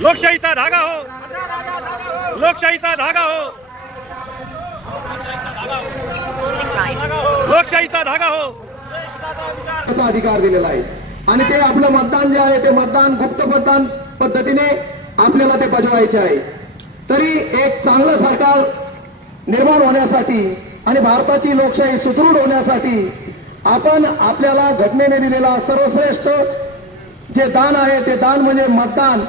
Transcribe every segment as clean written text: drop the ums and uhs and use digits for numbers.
लोकशाहीचा धागा हो, लोकशाहीचा धागा हो, लोकशाहीचा धागा हो, अधिकार दिलेला आहे आणि ते आपलं मतदान जे आहे ते मतदान गुप्त मतदान पद्धतीने आपल्याला ते बजवायचे आहे। तरी एक चांगलं सरकार निर्माण होण्यासाठी आणि भारताची लोकशाही सुदृढ होण्यासाठी आपण आपल्याला घटनेने दिलेला सर्वश्रेष्ठ जे दान आहे ते दान म्हणजे मतदान।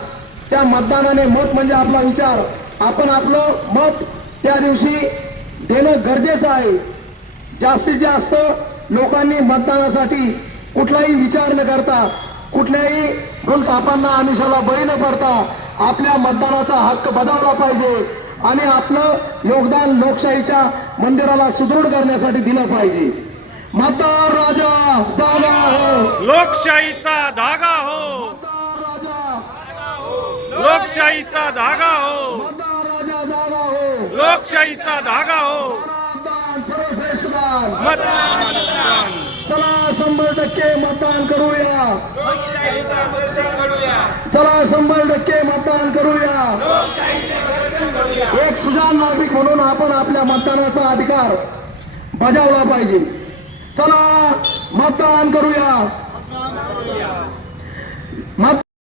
त्या मतदानाने मत म्हणजे आपला विचार, आपण आपलं मत त्या दिवशी देणं गरजेचं आहे। जास्तीत जास्त लोकांनी मतदानासाठी कुठलाही विचार न करता, कुठल्याही भूलथापांना आमिषाला बळी न पडता आपल्या मतदानाचा हक्क बजावला पाहिजे आणि आपलं योगदान लोकशाहीच्या मंदिराला सुदृढ करण्यासाठी दिलं पाहिजे। मतदार राजा जागा हो, लोकशाहीचा धागा हो, मतदार राजा, लोकशाहीचा धागा हो, मतदार राजा जागा हो, लोकशाहीचा धागा हो, मतदान सर्वश्रेष्ठ दान। मतदान चला 100% मतदान करूया, लोकशाहीचा दर्शन करूया, चला 100% मतदान करूया। एक सुजाण नागरिक म्हणून आपण आपल्या मतदानाचा अधिकार बजावला पाहिजे। चला मतदान करूया।